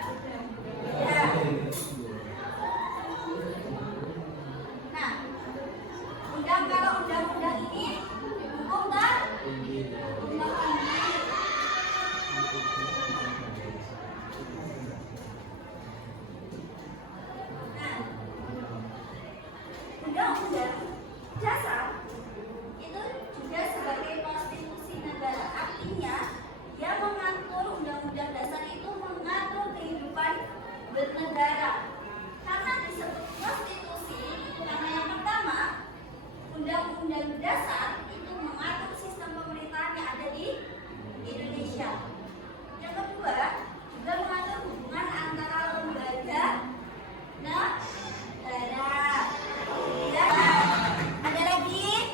Ya. Nah, kalau undang-undang ini hukum tertinggi. Nah, undang-undang dasar itu juga sebagai konstitusi negara. Artinya, dia mengatur undang-undang dasar itu mengatur kehidupan bernegara. Karena disebut konstitusi itu karena yang pertama, undang-undang dasar itu mengatur sistem pemerintahan yang ada di Indonesia. Yang kedua, juga mengatur hubungan antara lembaga negara. Ada lagi?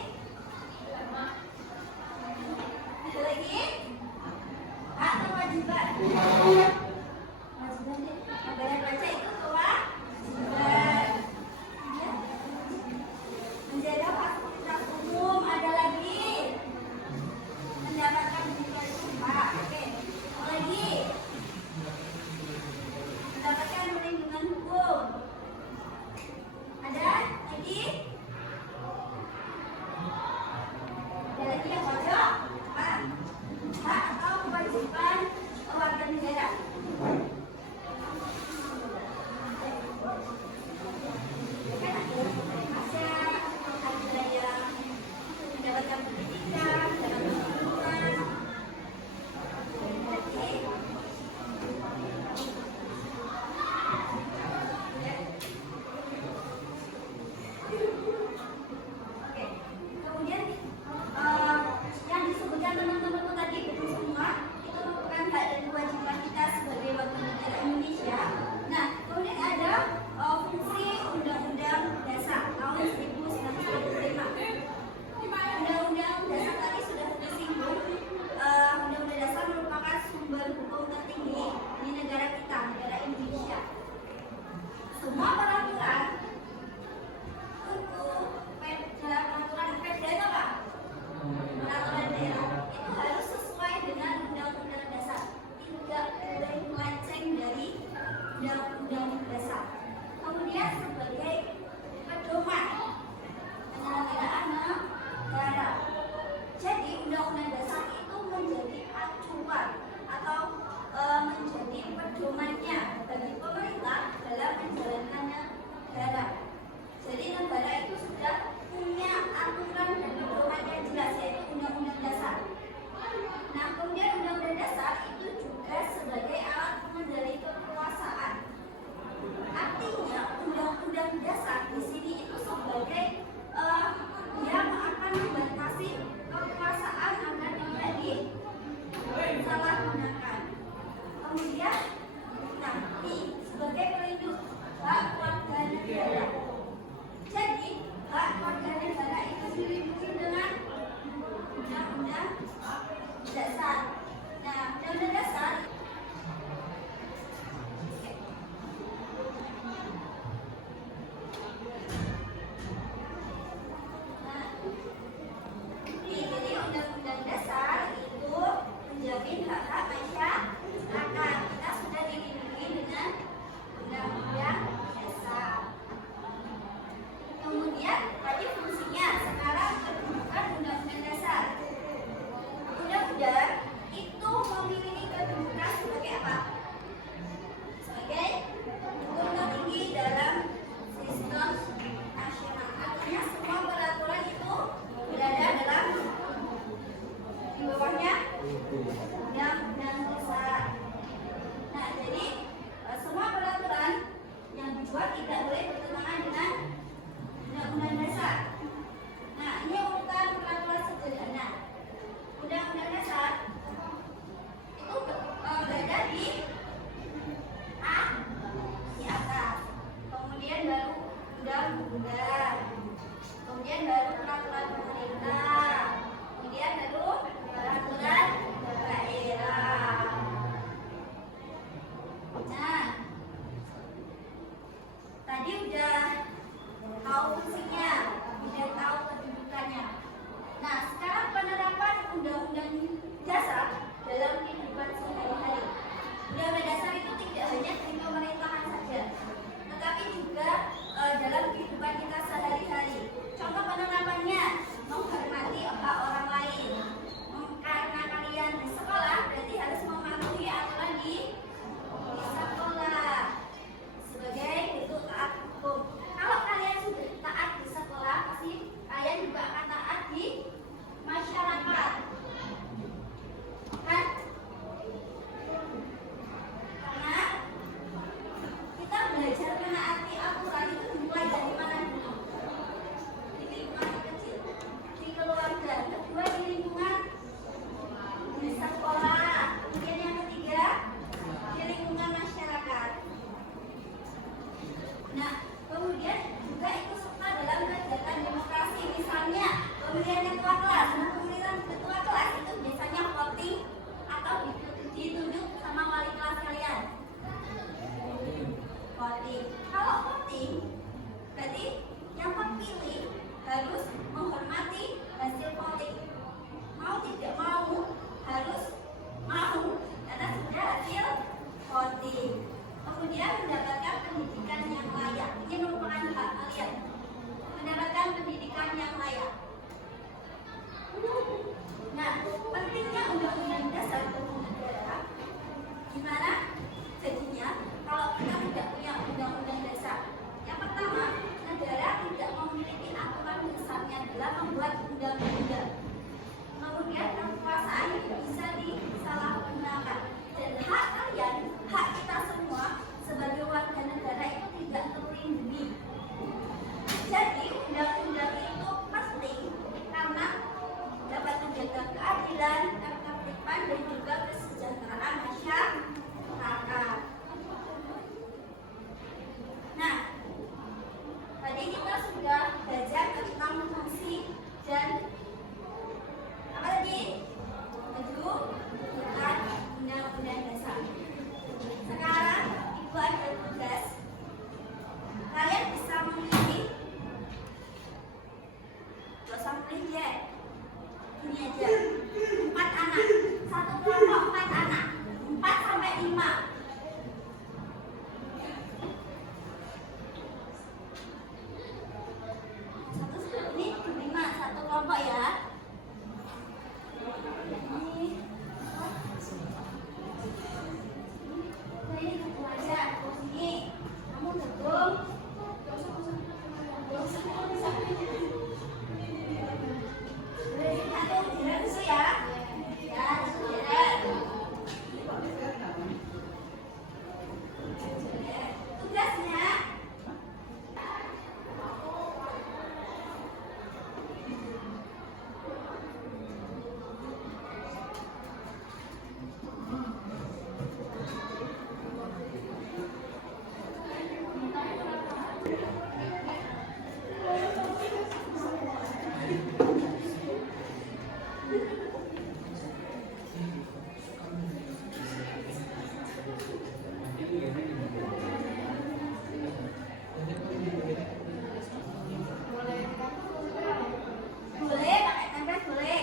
Ada lagi? Hak atau kewajiban? Kewajiban deh. Negara baca itu kewajiban. Ya. Menjaga fasilitas umum. Ada lagi? Mendapatkan pendidikan sumpah. Oke. Apa lagi? Mendapatkan perlindungan hukum. Ada lagi? Ada lagi yang pojok? Apa? Hak atau kewajiban warga negara. Kan ada yang pajak, ada yang mendapatkan pendidikan, mendapatkan perlindungan. Oke. Oke, kemudian yang disebutkan teman-teman tadi itu semua itu merupakan hak dan kewajiban kita sebagai warga negara Indonesia. Nah, kemudian ada fungsi Undang-Undang Dasar tahun 1945. Undang-Undang Dasar tadi sudah disinggung. Undang-Undang Dasar merupakan sumber hukum tertinggi di negara kita, negara Indonesia. Semua peraturan peraturan perda itu apa? Peraturan daerah itu harus sesuai dengan undang-undang dasar. Tidak boleh melenceng dari undang-undang dasar. Kemudian sebagai pedoman penyelenggaraan negara. Jadi undang-undang dasar itu menjadi acuan atau menjadi pedomannya bagi pemerintah dalam menjalankan negara. Jadi negara itu sudah punya aturan dan pedoman yang jelas, yaitu undang-undang dasar. Nah, kemudian undang-undang dasar itu juga sebagai alat pengendali kekuasaan. Artinya undang-undang dasar di sini itu sebagai yang akan membatasi kekuasaan agar tidak disalahgunakan. Kemudian, nanti sebagai pelindung hak warga negara. Jadi, hak warga negara itu dilindungi dengan undang-undang dasar. Nah, undang-undang dasar jadi undang-undang dasar itu menjamin hak-hak masyarakat. Kita sudah dilindungi dengan undang-undang dasar. Kemudian tadi fungsinya, sekarang kedudukan undang-undang dasar. Undang-undang itu memiliki kedudukan Boleh pakai template, boleh.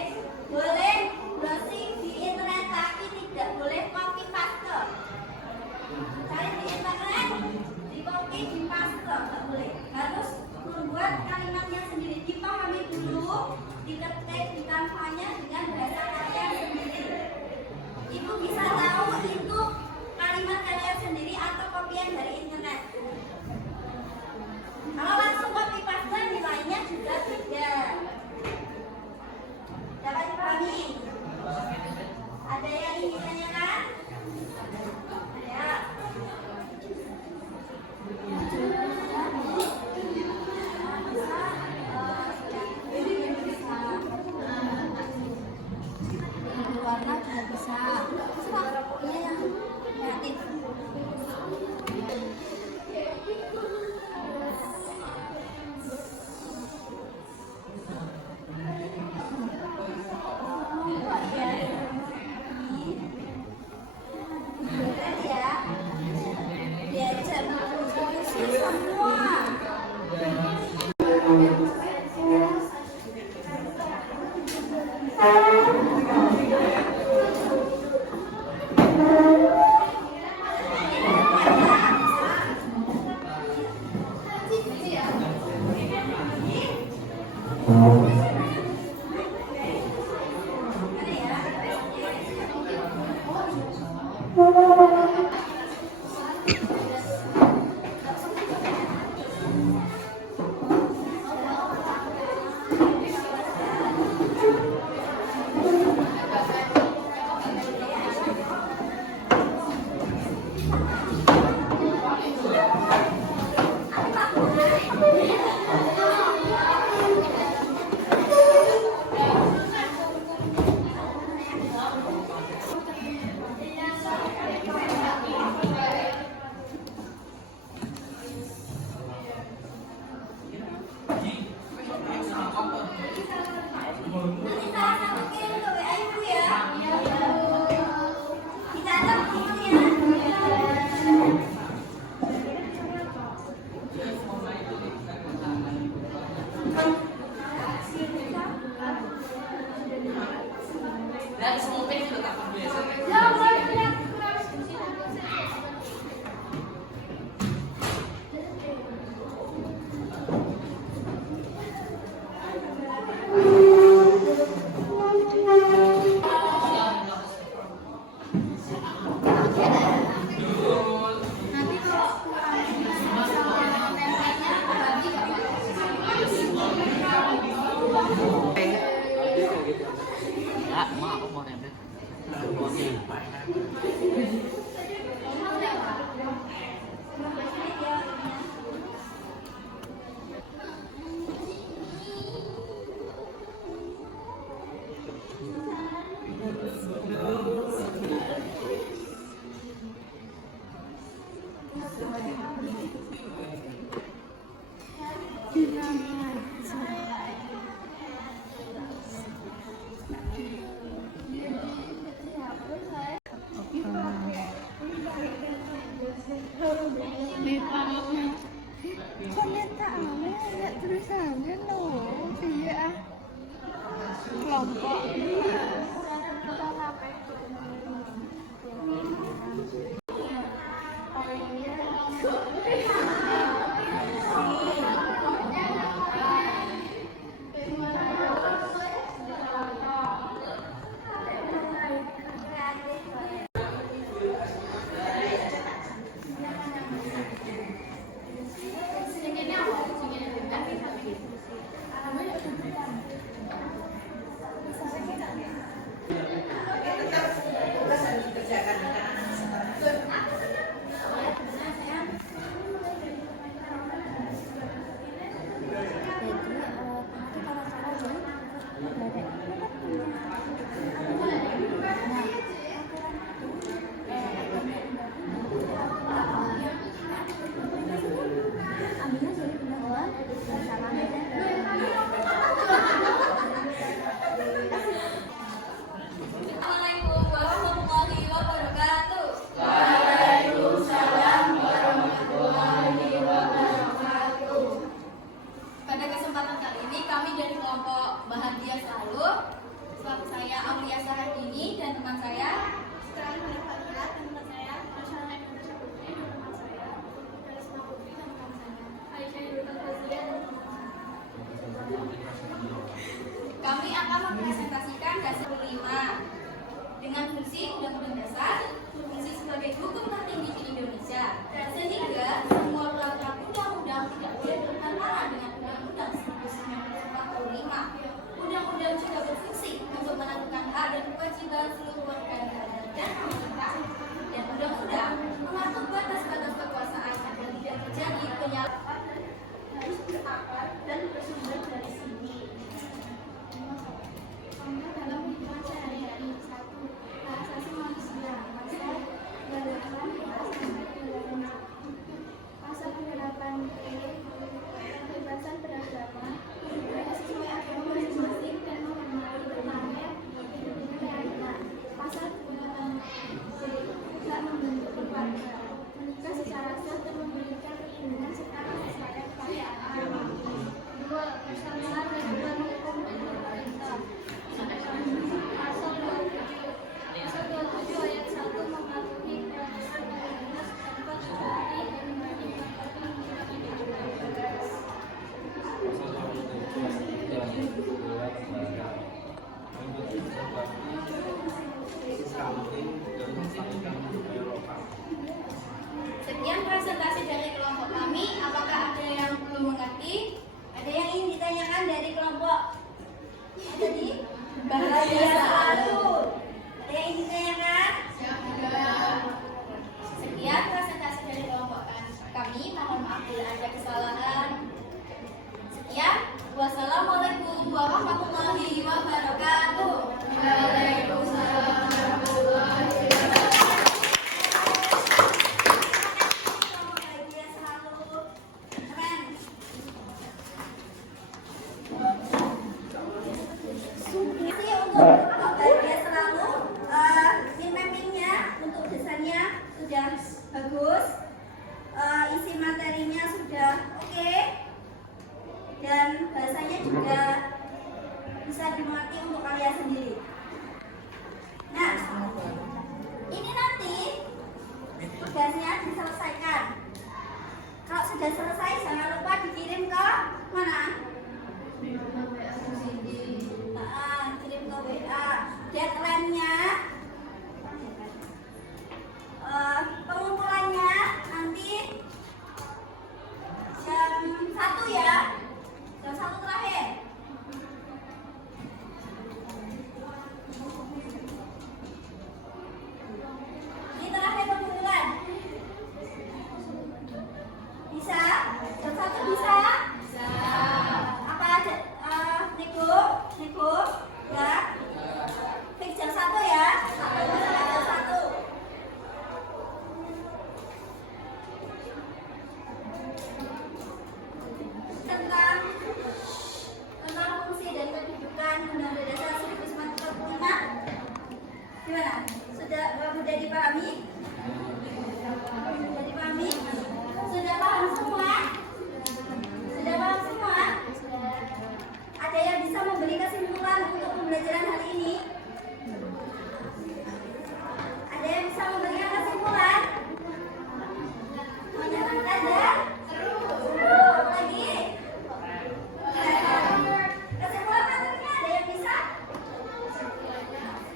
Boleh browsing di internet, tapi tidak boleh copy paste. Cari di internet, di copy, di paste, nggak boleh. Harus membuat kalimatnya sendiri, dipahami dulu, diketik di kampanye dengan bahasa kalian sendiri. Ibu bisa tahu itu kalimat kalian sendiri atau kopian dari internet. Kalau langsung copy paste, nilainya juga beda. Dapat dipahami? Ada yang ingin ditanyakan? Ada. Warna juga bisa. Ini yang kreatif. Ternyata aneh ada tulisannya loh. Iya. Kelompok. dengan fungsi Undang-Undang Dasar berfungsi sebagai hukum tertinggi di Indonesia, sehingga semua peraturan undang-undang tidak boleh bertentangan dengan Undang-Undang 1945. Undang-undang juga berfungsi untuk menentukan hak dan kewajiban seluruh warga negara dan pemerintah, dan undang-undang mengatur batas-batas kekuasaan agar tidak terjadi penyalahgunaan harus berakar dan bersumber dari sini. Dalam kehidupan sehari-hari, 1. Hak asasi manusia, pasal 28 penerapan kebebasan beragama sesuai agama masing-masing dan menghormati berbagai keyakinan. Pasal 28 hak membentuk keluarga, menikah secara sah dan memberikan perlindungan serta kasih sayang kepada anak. 2. Persamaan kehidupan hukum dan pemerintah. Pasal 27 ayat 1 mematuhi peraturan pemerintah tanpa kecuali dan mengimplementasikan undang-undang. Sekian presentasi dari kelompok kami. Apakah ada yang belum mengerti? Ada yang ingin ditanyakan dari kelompok tadi? Bahagia selalu. Ada yang ingin ditanyakan? Sekian presentasi dari kelompok kami. Mohon maaf bila ada kesalahan. Sekian. Wassalamualaikum warahmatullahi wabarakatuh. Waalaikumsalam warahmatullahi wabarakatuh. Bahagia selalu. Keren. Ini untuk bahagia selalu. Mappingnya untuk desainnya sudah bagus. Isi materinya sudah oke. Dan bahasanya juga bisa dimengerti untuk kalian sendiri. Nah, ini nanti tugasnya diselesaikan. Kalau sudah selesai, jangan lupa dikirim ke mana? Kirim ke WA. Deadline-nya, pengumpulannya nanti jam 1 ya. Jam 1 terakhir. Ini terakhir pengumpulan. Bisa? Jam 1 bisa? Bisa. Apa ada? Nego? Ya? Fix jam 1 ya? Sampai jam 1. Tentang fungsi dan kedudukan Undang-Undang Dasar 1945. Gimana? Sudah dipahami? Sudah dipahami? Sudah paham semua? Sudah paham semua? Ada yang bisa memberi kesimpulan untuk pembelajaran hari ini? Ada yang bisa memberikan kesimpulan? Menyatakan ada? Terus lagi? Kesimpulan materinya ada yang bisa?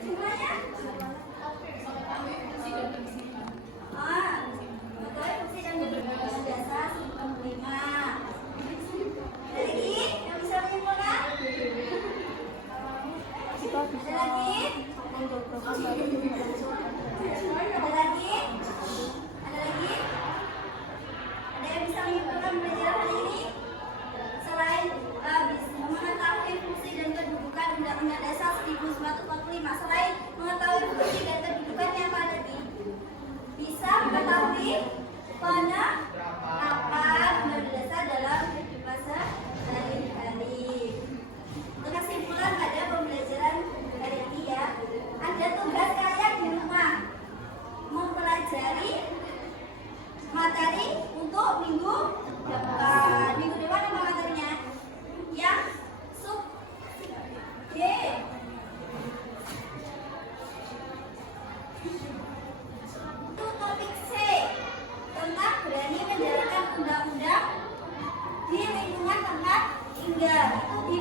Semuanya? Betul, fungsi dan kedudukan dasar 1945. Ada lagi yang bisa menyimpulkan? Ada lagi? Ada lagi? Ada lagi? Ada yang bisa menyimpulkan pembelajaran hari ini? Selain mengetahui fungsi dan kedudukan Undang-Undang Dasar 1945, selain mengetahui fungsi dan kedudukannya apa lagi? Bisa mengetahui penerapan Undang-Undang Dasar dalam kehidupan sehari-hari. Untuk kesimpulan pada pembelajaran hari ini ya, ada tugas kalian di rumah mempelajari materi untuk minggu depan. Minggu depan apa materinya? Yang sub D. Untuk topik C tentang berani menjalankan undang-undang di lingkungan tempat tinggal, itu di